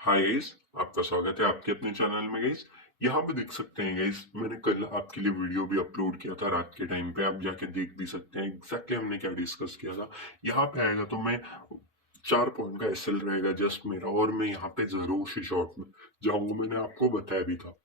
Hi guys, आपका स्वागत है आपके अपने चैनल में गाइस। यहाँ पे देख सकते हैं गाइस, मैंने कल आपके लिए वीडियो भी अपलोड किया था रात के टाइम पे, आप जाके देख भी सकते हैं एग्जैक्टली हमने क्या डिस्कस किया था। यहाँ पे आएगा तो मैं 4 पॉइंट का एसएल रहेगा जस्ट मेरा, और मैं यहाँ पे जरूर से शॉर्ट में जाऊंगा, मैंने आपको बताया भी था।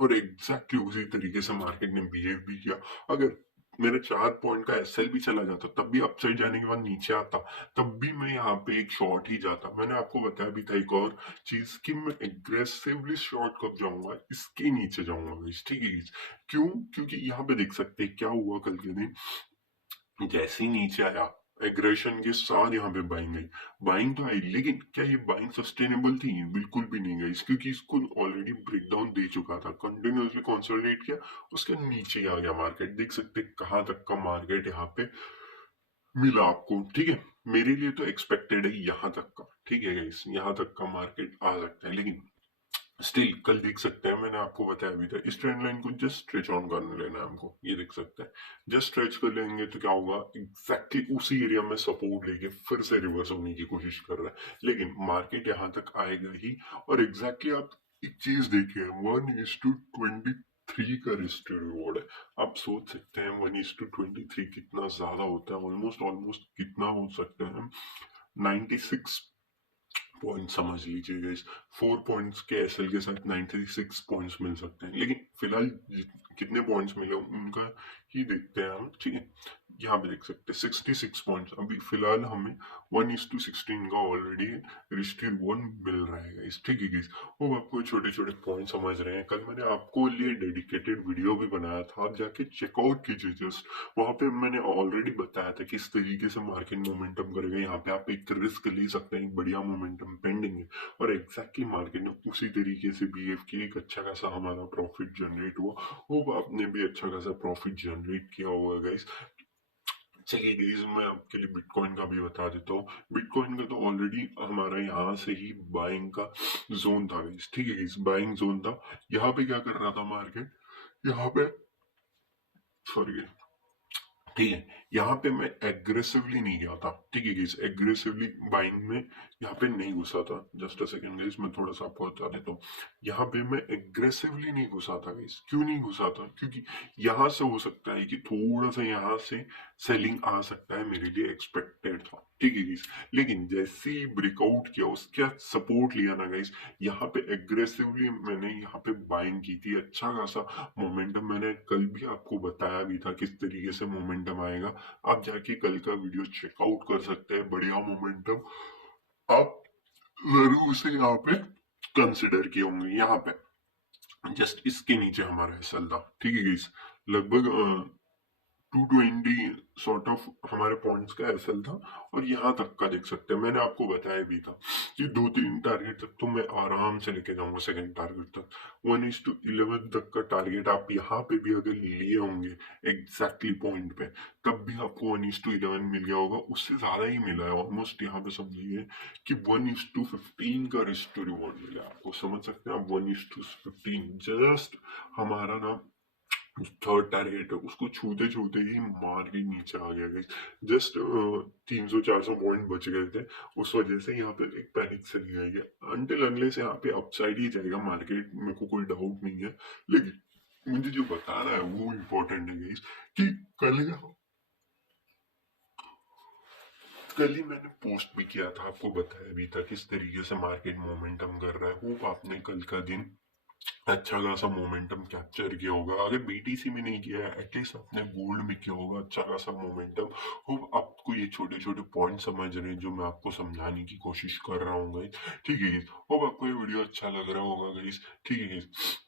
और एग्जैक्टली उसी तरीके से मार्केट ने बिहेव भी किया। अगर मेरे 4 पॉइंट का एसएल भी चला जाता तब भी अपसाइड जाने के बाद नीचे आता, तब भी मैं यहाँ पे एक शॉर्ट ही जाता। मैंने आपको बताया भी था एक और चीज कि मैं एग्रेसिवली शॉर्ट कब जाऊंगा, इसके नीचे जाऊंगा गाइस, ठीक है गाइस। क्यों? क्योंकि यहाँ पे देख सकते हैं क्या हुआ कल के दिन। जैसे ही नीचे आया, एग्रेशन के साथ यहाँ पे बाइंग आई। बाइंग तो आई, लेकिन क्या ये बाइंग सस्टेनेबल थी? बिल्कुल भी नहीं गाइस, क्योंकि इसको ऑलरेडी ब्रेकडाउन दे चुका था, कंटिन्यूसली कंसोलिडेट किया, उसके नीचे ही आ गया मार्केट। देख सकते हैं कहाँ तक का मार्केट यहाँ पे मिला आपको, ठीक है। मेरे लिए तो एक्सपेक्टेड है यहाँ तक का, ठीक है गाइस, यहाँ तक का मार्केट आ सकता है, लेकिन स्टिल कल देख सकते हैं, मैंने आपको बताया भी था, इस ट्रेंड लाइन को जस्ट स्ट्रेच ऑन करने लेना है हमको। ये देख सकते हैं, जस्ट स्ट्रेच कर लेंगे तो क्या होगा, एग्जैक्टली उसी एरिया में सपोर्ट लेके फिर से रिवर्स होने की कोशिश कर रहा है, लेकिन मार्केट यहाँ तक आएगा ही। और एग्जैक्टली आप एक चीज देखिए, 1:23 का रिस्क रिवॉर्ड है। आप सोच सकते हैं 1:23 कितना ज्यादा होता है, ऑलमोस्ट ऑलमोस्ट कितना हो सकता है, 96 पॉइंट समझ लीजिए गाइस। 4 पॉइंट्स के एसएल के साथ 96 पॉइंट्स मिल सकते हैं, लेकिन फिलहाल कितने पॉइंट्स मिले उनका ही देखते हैं हम, ठीक है। यहाँ पे देख सकते हैं 66 पॉइंट्स अभी फिलहाल हमें 1:16 का ऑलरेडी रिस्ट्रीट वन मिल रहा है गाइस, ठीक है गाइस। वो आपको छोटे छोटे पॉइंट समझ रहे हैं, कल मैंने आपको लिए डेडिकेटेड वीडियो भी बनाया था, आप जाके चेकआउट कीजिए जस्ट। वहां पे मैंने ऑलरेडी बताया था किस तरीके से मार्केट मोमेंटम करेगा। यहाँ पे आप एक रिस्क ले सकते हैं, एक बढ़िया मोमेंटम पेंडिंग है, और एग्जैक्टली मार्केट ने उसी तरीके से बिहेव किया, एक अच्छा खासा हमारा प्रॉफिट जनरेट हुआ। होप आपने भी अच्छा खासा प्रॉफिट जनरेट किया होगा गाइस। चलिए गाइस, मैं आपके लिए बिटकॉइन का भी बता देता हूँ। बिटकॉइन का तो ऑलरेडी हमारा यहाँ से ही बाइंग का जोन था गाइस, ठीक है गाइस, बाइंग जोन था। यहाँ पे क्या कर रहा था मार्केट, यहाँ पे, सॉरी, ठीक है, यहाँ पे मैं एग्रेसिवली नहीं गया था, ठीक है गाइस, एग्रेसिवली बाइंग में यहाँ पे नहीं घुसा था। जस्ट अ सेकंड गाइस, मैं थोड़ा सा आपको बता देता हूँ। यहाँ पे मैं एग्रेसिवली नहीं घुसा था गाइस। क्यों नहीं घुसा था? क्योंकि यहाँ से हो सकता है कि थोड़ा सा यहाँ से सेलिंग आ सकता है, मेरे लिए एक्सपेक्टेड था, ठीक है गाइस। लेकिन जैसे ही ब्रेकआउट किया, उसका सपोर्ट लिया ना गाइस, यहाँ पे एग्रेसिवली मैंने यहाँ पे बाइंग की थी, अच्छा खासा मोमेंटम। मैंने कल भी आपको बताया भी था किस तरीके से मोमेंटम आएगा, आप जाके कल का वीडियो चेकआउट कर सकते हैं, बढ़िया मोमेंटम आप जरूर से यहाँ पे कंसिडर किए होंगे। यहाँ पे जस्ट इसके नीचे हमारा एसएल था, ठीक है गाइस, लगभग 220 सॉर्ट ऑफ हमारे पॉइंट्स का एसएल था। और यहाँ तक का देख सकते हैं, मैंने आपको बताया भी था कि 2-3 टारगेट तक तो मैं आराम से लेके जाऊंगा, सेकंड टारगेट तक 1:11 तक का टारगेट आप यहाँ पे भी अगर लिए होंगे एग्जैक्टली पॉइंट पे, तब भी आपको 1:11 मिल गया होगा, उससे ज्यादा ही मिला है ऑलमोस्ट। यहाँ पे समझिए कि 1:15 का रिस्क टू रिवॉर्ड मिला है आपको, समझ सकते हैं आप, 1:15 जस्ट हमारा ना थर्ड टारगेट है, उसको छूते छूते ही मार्केट नीचे आ गया गाइस। जस्ट 300-400 पॉइंट बच गए थे, उस वजह से यहाँ पे एक पैनिक से नहीं आई है। अनटिल अनलेस यहाँ पे अपसाइड ही जाएगा मार्केट, मेरे को कोई डाउट नहीं है। लेकिन मुझे जो बता रहा है वो इम्पोर्टेंट है गाइस, कि कल कल ही मैंने पोस्ट भी किया था, आपको बताया भी था किस तरीके से मार्केट मोमेंटम कर रहा है। होप आपने कल का दिन अच्छा खासा मोमेंटम कैप्चर किया होगा। अगर बीटीसी में नहीं किया है, एटलीस्ट आपने गोल्ड में किया होगा अच्छा खासा मोमेंटम। हो आपको ये छोटे छोटे पॉइंट समझ रहे हैं जो मैं आपको समझाने की कोशिश कर रहा हूँ गाइस, ठीक है गाइस। होप आपको ये वीडियो अच्छा लग रहा होगा गाइस, ठीक है गाइस।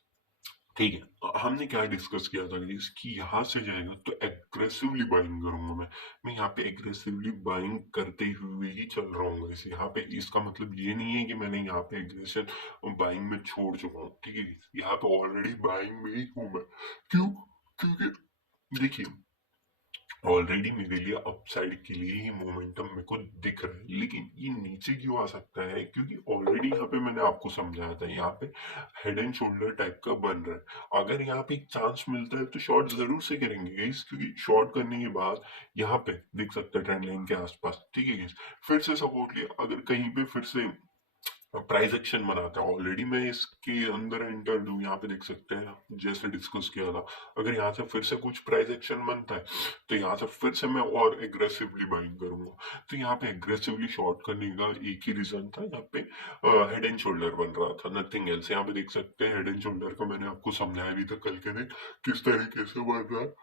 ठीक है, हमने क्या डिस्कस किया था गाइस कि यहाँ से जाएगा तो एग्रेसिवली बाइंग करूंगा मैं यहाँ पे एग्रेसिवली बाइंग करते हुए ही चल रहा हूँ गाइस। यहाँ पे इसका मतलब ये नहीं है कि मैंने यहाँ पे एग्रेसिव बाइंग में छोड़ चुका हूँ, ठीक है गाइस। यहाँ पे ऑलरेडी बाइंग में ही हूँ मैं। क्यों? क्योंकि देखिए, ऑलरेडी मेरे लिए अपसाइड के लिए ही मोमेंटम मेरे को दिख रहा है, लेकिन ये नीचे क्यों आ सकता है? क्योंकि ऑलरेडी यहाँ पे मैंने आपको समझाया था, यहाँ पे हेड एंड शोल्डर टाइप का बन रहा है। अगर यहाँ पे एक चांस मिलता है तो शॉर्ट जरूर से करेंगे गाइस, क्योंकि शॉर्ट करने के बाद यहाँ पे देख सकते हैं ट्रेंड लाइन के आसपास, ठीक है गाइस, फिर से सपोर्ट लिया, अगर कहीं पे फिर से प्राइस एक्शन बनाता है। ऑलरेडी मैं इसके अंदर एंटर्ड हूँ, यहाँ पे देख सकते हैं जैसे डिस्कस किया था। अगर यहाँ से फिर से कुछ प्राइस एक्शन बनता है तो यहाँ से फिर से मैं और एग्रेसिवली बाइंग करूंगा। तो यहाँ पे एग्रेसिवली शॉर्ट करने का एक ही रीजन था, यहाँ पे हेड एंड शोल्डर बन रहा था, नथिंग एल्स। यहाँ पे देख सकते हैं हेड एंड शोल्डर का मैंने आपको समझाया भी था कल के दिन किस तरीके से बन रहा है।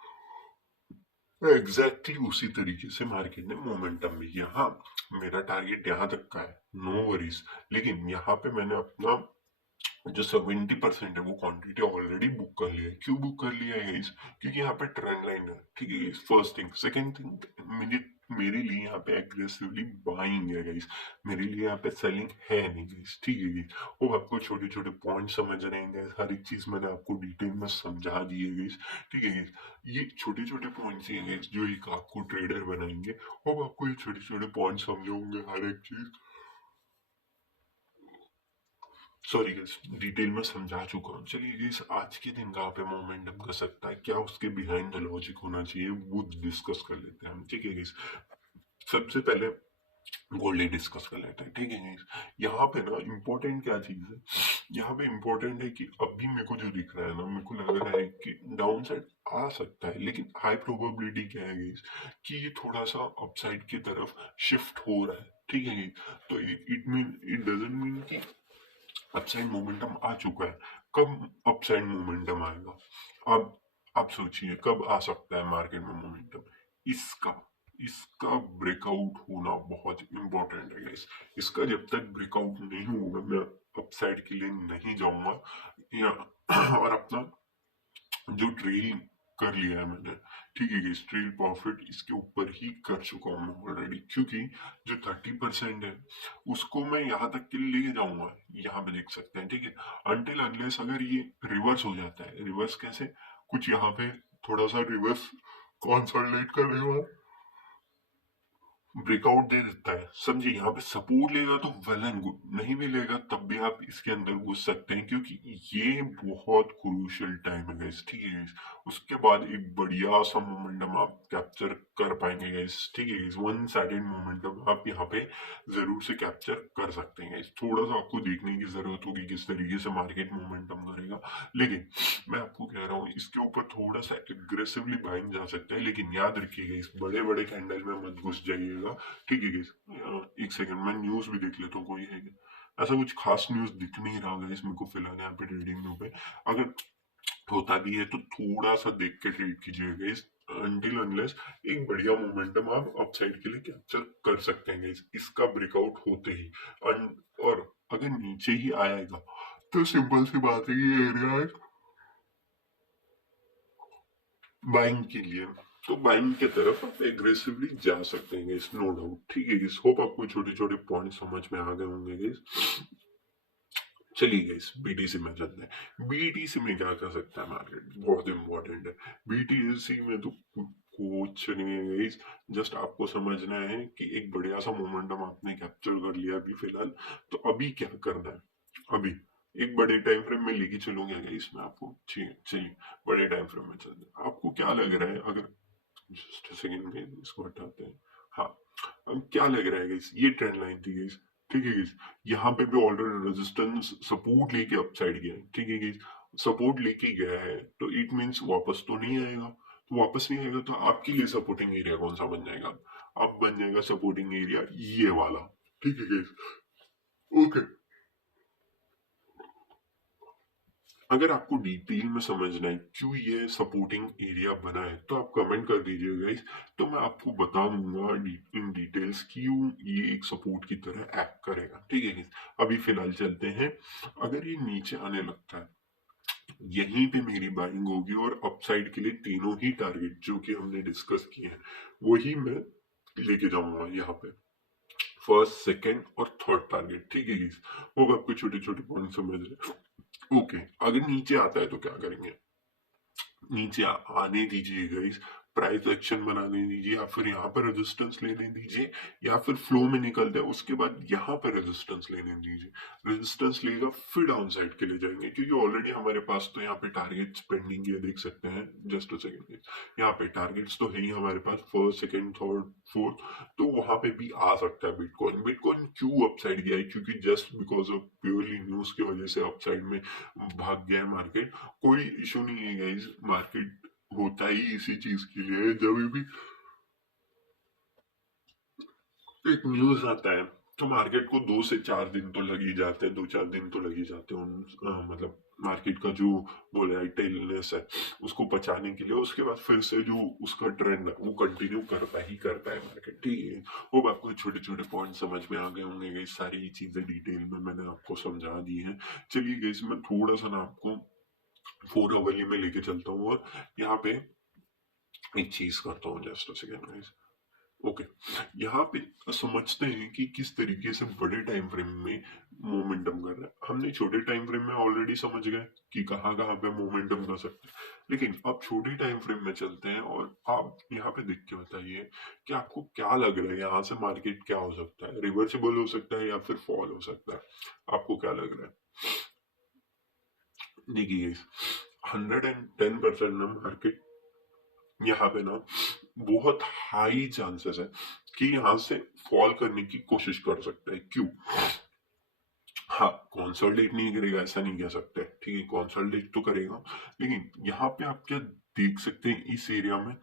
एग्जैक्टली उसी तरीके से मार्केट ने मोमेंटम भी किया। हाँ, मेरा टारगेट यहाँ तक का है, नो वरीज। लेकिन यहाँ पे मैंने अपना जो 70% है वो क्वांटिटी ऑलरेडी बुक कर लिया है। क्यों बुक कर लिया है गाइस? क्योंकि यहाँ पे ट्रेंड लाइन है, ठीक है guys. First thing, second thing, मेरे लिए यहाँ पे एग्रेसिवली बाइंग है गाइस, मेरे लिए यहाँ पे सेलिंग है नहीं गाइस, ठीक है गाइस। वो आपको छोटे छोटे पॉइंट समझ रहे हैं गाइस, हर एक चीज मैंने आपको डिटेल में समझा दी है गाइस, ठीक है गाइस। ये छोटे छोटे पॉइंट्स ही हैं गाइस जो एक आपको ट्रेडर बनाएंगे। अब आपको ये छोटे छोटे पॉइंट समझोगे हर एक चीज, सॉरी गाइस, डिटेल में समझा चुका हूँ। चलिए गाइस, आज के दिन कहाँ पे मोमेंटम कर सकता है, क्या उसके बिहाइंड द लॉजिक होना चाहिए, वो डिस्कस कर लेते हैं हम, ठीक है गाइस। सबसे पहले गोल्ड ही डिस्कस कर लेते हैं, ठीक है गाइस। यहाँ पे ना इम्पोर्टेंट क्या चीज है, यहाँ पे इम्पोर्टेंट है कि अभी मेरे को जो दिख रहा है ना, मेरे को लग रहा है कि डाउन साइड आ सकता है, लेकिन हाई प्रोबेबिलिटी क्या है गाइस कि ये थोड़ा सा अपसाइड की तरफ शिफ्ट हो रहा है, ठीक है गाइस। तो इट डजंट मीन कि अपसाइड मोमेंटम आ चुका है। कब अपसाइड मोमेंटम आएगा? अब आप सोचिए कब आ सकता है मार्केट में मोमेंटम। इसका इसका ब्रेकआउट होना बहुत इंपॉर्टेंट है गाइस। इसका जब तक ब्रेकआउट नहीं होगा मैं अपसाइड के लिए नहीं जाऊंगा। या और अपना जो ट्रेल कर लिया है मैंने, ठीक है गाइस, ट्रेल प्रॉफिट इसके ऊपर ही कर चुका हूँ मैं ऑलरेडी, क्योंकि जो 30% है उसको मैं यहाँ तक के लिए लेके जाऊंगा। यहाँ पे देख सकते हैं, ठीक है। अनटिल अनलेस अगर ये रिवर्स हो जाता है, रिवर्स कैसे, कुछ यहाँ पे थोड़ा सा रिवर्स कंसोलिडेट करने के बाद ब्रेकआउट दे देता है, समझे। यहाँ पे सपोर्ट लेगा तो वेल एंड गुड, नहीं भी लेगा तब भी आप इसके अंदर घुस सकते हैं, क्योंकि ये बहुत क्रूशियल टाइम है गाइस, ठीक है गाइस। उसके बाद एक बढ़िया सा मोमेंटम आप कैप्चर कर पाएंगे गाइस, ठीक है गाइस। वन साइडेड मोमेंटम आप यहाँ पे जरूर से कैप्चर कर सकते हैं गाइस। थोड़ा सा आपको देखने की जरूरत होगी किस तरीके से मार्केट मोमेंटम करेगा, लेकिन मैं आपको कह रहा हूँ इसके ऊपर थोड़ा सा एग्रेसिवली बाइंग जा सकता है। लेकिन याद रखिएगा इस बड़े बड़े कैंडल में मत घुस जाइएगा, ठीक है गाइस। एक सेकंड मैं न्यूज भी देख लेता हूँ, कोई है क्या? ऐसा कुछ खास न्यूज दिख नहीं रहा गाइस मेरे को फिलहाल यहाँ पे ट्रेडिंग में पे। अगर होता भी है तो थोड़ा सा देख के ट्रेड कीजिएगा गाइस। अनटिल अनलेस एक बढ़िया मोमेंटम आप अपसाइड के लिए कैप्चर कर सकते हैं गाइस, इसका ब्रेकआउट होते ही। और अगर नीचे ही आएगा तो सिंपल सी बात है, ये एरिया बाइंग के लिए, तो बाइंग की तरफ आप एग्रेसिवली जा सकते हैं गाइस, नो डाउट, ठीक है गाइस। होप आपको छोटे छोटे पॉइंट समझ में आ गए होंगे गाइस। चलिए गाइस, बीटीसी में चलते हैं। बीटीसी में क्या कर सकता है मार्केट, बहुत इंपॉर्टेंट है। बीटीसी में तो कुछ नहीं है गाइस, जस्ट आपको समझना है कि एक बढ़िया सा मोमेंटम आपने कैप्चर कर लिया अभी फिलहाल। तो अभी क्या करना है, अभी एक बड़े टाइम फ्रेम में लेके चलूंगा गाइस मैं आपको, ठीक है। चलिए बड़े टाइम फ्रेम में चलते हैं। आपको क्या लग रहा है, अगर जस्ट सेकंड में इसको हटाते हैं। हाँ, अब क्या लग रहा है गाइस, ये ट्रेंड लाइन थी गाइस, ठीक है गाइस। यहाँ पे भी ऑलरेडी रेजिस्टेंस सपोर्ट लेके अपसाइड गया है, ठीक है गाइस। सपोर्ट लेके गया है तो इट मींस वापस तो नहीं आएगा। तो वापस नहीं आएगा तो आपके लिए सपोर्टिंग एरिया कौन सा बन जाएगा? अब बन जाएगा सपोर्टिंग एरिया ये वाला, ठीक है गाइस। ओके, अगर आपको डिटेल में समझना है क्यों ये सपोर्टिंग एरिया बना है तो आप कमेंट कर दीजिए गाइस। तो मैं आपको बता दूंगा इन डिटेल्स क्यों ये एक सपोर्ट की तरह एक्ट करेगा, ठीक है गाइस। अभी फिलहाल चलते हैं। अगर ये नीचे आने लगता है, यहीं पे मेरी बाइंग होगी और अपसाइड के लिए तीनों ही टारगेट जो कि हमने डिस्कस किए हैं वही मैं लेके जाऊंगा यहाँ पे, फर्स्ट सेकेंड और थर्ड टारगेट, ठीक है गाइस। वो आपको छोटे छोटे पॉइंट समझ रहे। ओके, अगर नीचे आता है तो क्या करेंगे? नीचे आने दीजिए गाइस। प्राइस एक्शन बनाने दीजिए, या फिर यहाँ पर रेजिस्टेंस लेने दीजिए, या फिर फ्लो में निकल जाए उसके बाद यहाँ पर रेजिस्टेंस लेने दीजिए। रेजिस्टेंस लेगा फिर डाउन साइड के लिए जाएंगे, क्योंकि ऑलरेडी हमारे पास तो यहाँ पे टारगेट्स पेंडिंग है, देख सकते हैं। जस्ट अ सेकेंड, यहाँ पे टारगेट्स तो है ही हमारे पास, फर्स्ट सेकेंड थर्ड फोर्थ, तो वहां पे भी आ सकता है बिटकॉइन। बिटकॉइन क्यों अपसाइड गया है? क्योंकि just because of purely news की वजह से अपसाइड में भाग गया है मार्केट। कोई इशू नहीं है गाइस, मार्केट होता ही इसी चीज के लिए है। जब भी एक न्यूज आता है तो मार्केट को 2 से 4 दिन तो लग ही जाते हैं, 2 4 दिन तो लग ही जाते हैं मतलब मार्केट का जो वोलेटाइलनेस है उसको पचाने के लिए। उसके बाद फिर से जो उसका ट्रेंड है वो कंटिन्यू करता है मार्केट, ठीक है। वो आपको छोटे छोटे पॉइंट समझ में आ गए होंगे, ये सारी चीजें डिटेल में मैंने आपको समझा दी है। चलिए गाइस, मैं थोड़ा सा ना आपको 4 अवर्ली में लेके चलता हूँ, और यहाँ पे एक चीज करता हूँ। Just a second guys. Okay, यहाँ पे समझते हैं कि किस तरीके से बड़े टाइम फ्रेम में मोमेंटम कर रहा है। हमने छोटे टाइम फ्रेम में ऑलरेडी समझ गए कि कहाँ कहाँ पे मोमेंटम कर सकते हैं, लेकिन अब छोटे टाइम फ्रेम में चलते हैं, और आप यहाँ पे देख के बताइए कि आपको क्या लग रहा है, यहाँ से मार्केट क्या हो सकता है? रिवर्सिबल हो सकता है या फिर फॉल हो सकता है? आपको क्या लग रहा है? देखिए, 110% ना मार्केट यहाँ पे ना बहुत हाई चांसेस है कि यहाँ से फॉल करने की कोशिश कर सकता है। क्यों? हाँ, कंसोलिडेट नहीं करेगा ऐसा नहीं कह सकते, ठीक है, कंसोलिडेट तो करेगा। लेकिन यहाँ पे आप क्या देख सकते हैं इस एरिया में,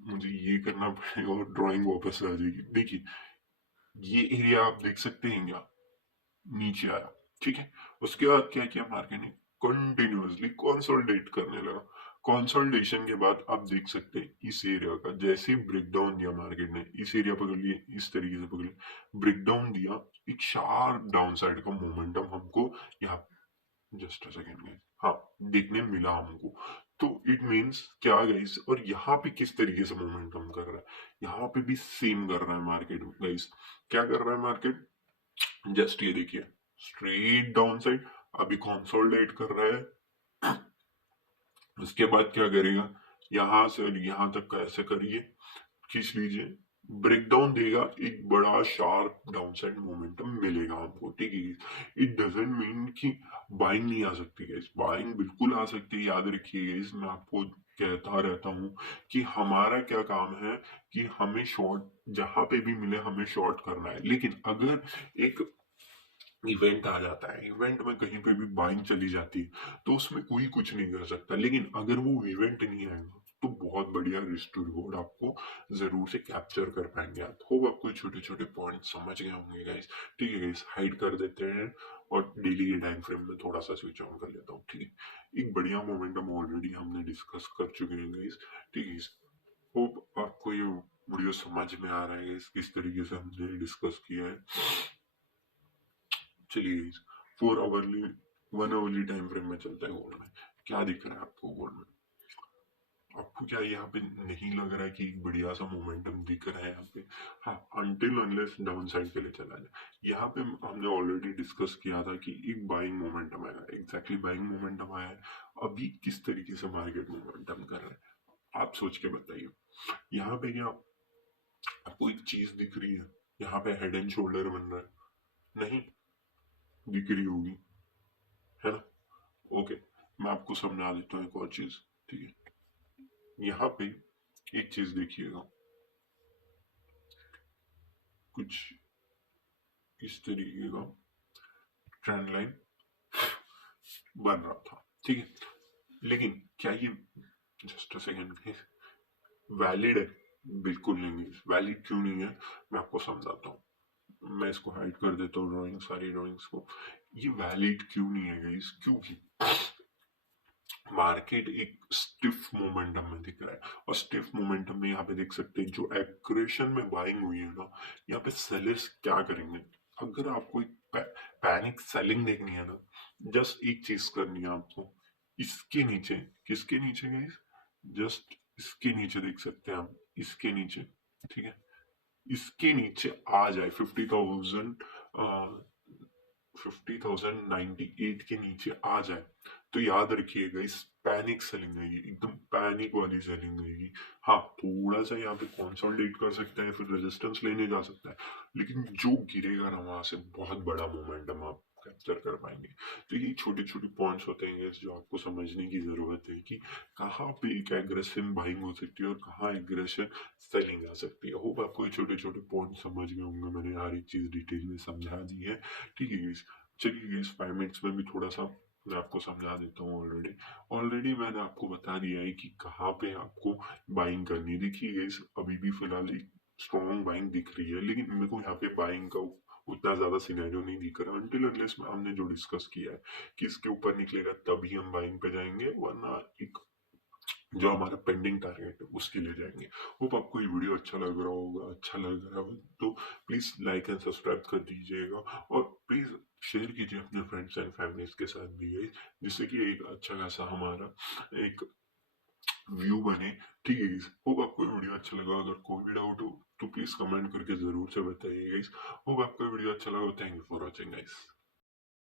मुझे ये करना पड़ेगा और ड्राइंग वापस आ जाएगी। देखिए, ये एरिया आप देख सकते हैं क्या? नीचे आया, ठीक है। उसके बाद क्या किया मार्केट ने? कंटिन्यूअसली कंसोलिडेट करने लगा। कंसोलिडेशन के बाद आप देख सकते हैं इस एरिया का जैसे ही ब्रेक डाउन दिया मार्केट ने, इस एरिया पकड़ लिए, इस तरीके से पकड़ लिए, ब्रेक डाउन दिया, एक शार्प डाउन साइड का मोमेंटम हमको यहाँ, जस्ट अ सेकेंड गाइस, हाँ, देखने मिला हमको। तो इट मीन्स क्या गाइस, और यहाँ पे किस तरीके से मोमेंटम कर रहा है? यहाँ पे भी सेम कर रहा है मार्केट गाइस। क्या कर रहा है मार्केट? जस्ट ये देखिए, स्ट्रेट डाउन साइड, अभी कंसोलिडेट कर रहा है। उसके बाद क्या करेगा? यहां से यहां तक कैसे करिए, खींच लीजिए, ब्रेकडाउन देगा, एक बड़ा शार्प डाउनसाइड मोमेंटम मिलेगा हमको, ठीक है। इट डजेंट मीन कि बाइंग नहीं आ सकती है, बाइंग बिल्कुल आ सकती है। याद रखिएगा, इस मैं आपको कहता रहता हूँ कि हमारा क्या काम है कि हमें शॉर्ट जहां पे भी मिले हमें शॉर्ट करना है। लेकिन अगर एक इवेंट आ जाता है, इवेंट में कहीं पे भी बाइंग चली जाती है, तो उसमें कोई कुछ नहीं कर सकता। लेकिन अगर वो इवेंट नहीं आएगा तो बहुत बढ़िया रिस्क टू रिवॉर्ड आपको जरूर से कैप्चर कर पाएंगे आप। होप आपको छोटे छोटे पॉइंट समझ गए होंगे गाइस, ठीक है गाइस। हाइड कर देते हैं और डेली के टाइम फ्रेम में थोड़ा सा स्विच ऑन कर लेता हूँ, ठीक है। एक बढ़िया मोमेंटम ऑलरेडी हमने डिस्कस कर चुके हैं गाइस, ठीक है। होप आपको ये वीडियो समझ में आ रहा है गाइस, किस तरीके से हमने डिस्कस किया है। चलिए, 4 अवर्ली 1 अवर्ली टाइम फ्रेम में चलता है गोल्ड में। क्या दिख रहा है आपको गोल्ड में? आपको क्या यहाँ पे नहीं लग रहा है कि एक बढ़िया सा मोमेंटम दिख रहा है यहाँ पे? हाँ, अनटिल अनलेस डाउन साइड के लिए चला जाए। यहाँ पे हमने ऑलरेडी डिस्कस किया था कि एक बाइंग मोमेंटम आएगा, एग्जैक्टली बाइंग मोमेंटम आया है। अभी किस तरीके से मार्केट मोमेंटम कर रहा है आप सोच के बताइए। यहाँ पे क्या आपको एक चीज दिख रही है? यहाँ पे हेड एंड शोल्डर बन रहा है? नहीं दिख रही होगी, है ना? ओके, मैं आपको समझा देता हूँ एक और चीज, ठीक है। यहाँ पे एक चीज देखिएगा, कुछ इस तरीके का ट्रेंड लाइन बन रहा था, ठीक है। लेकिन क्या ये, जस्ट अ सेकेंड, वैलिड है? बिल्कुल नहीं है। वैलिड क्यों नहीं है, मैं आपको समझाता हूँ। मैं इसको हाइड कर देता हूँ, ड्राइंग, सारी ड्राइंग्स को। ये वैलिड क्यों नहीं है गाइस? क्योंकि मार्केट एक स्टिफ मोमेंटम में दिख रहा है, और स्टिफ मोमेंटम में यहाँ पे देख सकते हैं जो एग्रेशन में बाइंग हुई है ना, यहाँ पे सेलर्स क्या करेंगे? अगर आपको एक पैनिक सेलिंग देखनी है ना, जस्ट एक चीज करनी है आपको, इसके नीचे, किसके नीचे गाइस? जस्ट इसके नीचे देख सकते हैं आप, इसके नीचे, ठीक है। इसके नीचे आ जाए 50,000, 50,098 के नीचे आ जाए, तो याद रखिएगा इस पैनिक सेलिंग है, ये एकदम पैनिक वाली सेलिंग रहेगी। हाँ, थोड़ा-सा यहाँ पे कंसोलिडेट कर सकता है, फिर रेजिस्टेंस लेने जा सकता है, लेकिन जो गिरेगा ना वहाँ से बहुत बड़ा मोमेंटम आप कैप्चर कर पाएँगे। तो ये छोटे-छोटे पॉइंट्स होते हैं गाइस जो आपको समझने की ज़रूरत है कि कहाँ पे एक एग्रेसिव बाइंग हो सकती है और कहाँ एग्रेसिव सेलिंग आ सकती है। होप आपको ये छोटे-छोटे पॉइंट समझ गए होंगे, मैंने हर एक चीज़ डिटेल में समझा दी है। ठीक है गाइस? चलिए गाइस 5 मिनट्स में भी थोड़ा-सा मैं आपको समझा देता हूँ ऑलरेडी। ऑलरेडी मैंने आपको बता दिया है कि कहाँ पे आपको बाइंग करनी है। देखिए गाइस अभी भी फिलहाल एक स्ट्रॉन्ग बाइंग दिख रही है, लेकिन मेरे को यहाँ पे बाइंग का उतना ज्यादा सिनेरियो नहीं दिख रहा अनटिल अनलेस में हमने जो डिस्कस किया है कि इसके ऊपर निकलेगा तभी हम बाइंग पे जाएंगे, वरना एक जो हमारा पेंडिंग टारगेट है उसके लिए जाएंगे। होप आपको ये वीडियो अच्छा लग रहा होगा, अच्छा लग रहा हो तो प्लीज लाइक एंड सब्सक्राइब कर दीजिएगा और प्लीज शेयर कीजिए अपने फ्रेंड्स एंड फैमिलीज के साथ भी guys, जिससे कि एक अच्छा खासा हमारा एक व्यू बने। ठीक है गाइस? होप आपको ये वीडियो अच्छा लगा। अगर कोई भी डाउट हो तो प्लीज कमेंट करके जरूर से बताइए गाइस। होप आपको ये वीडियो अच्छा लगा। Thank you for watching guys.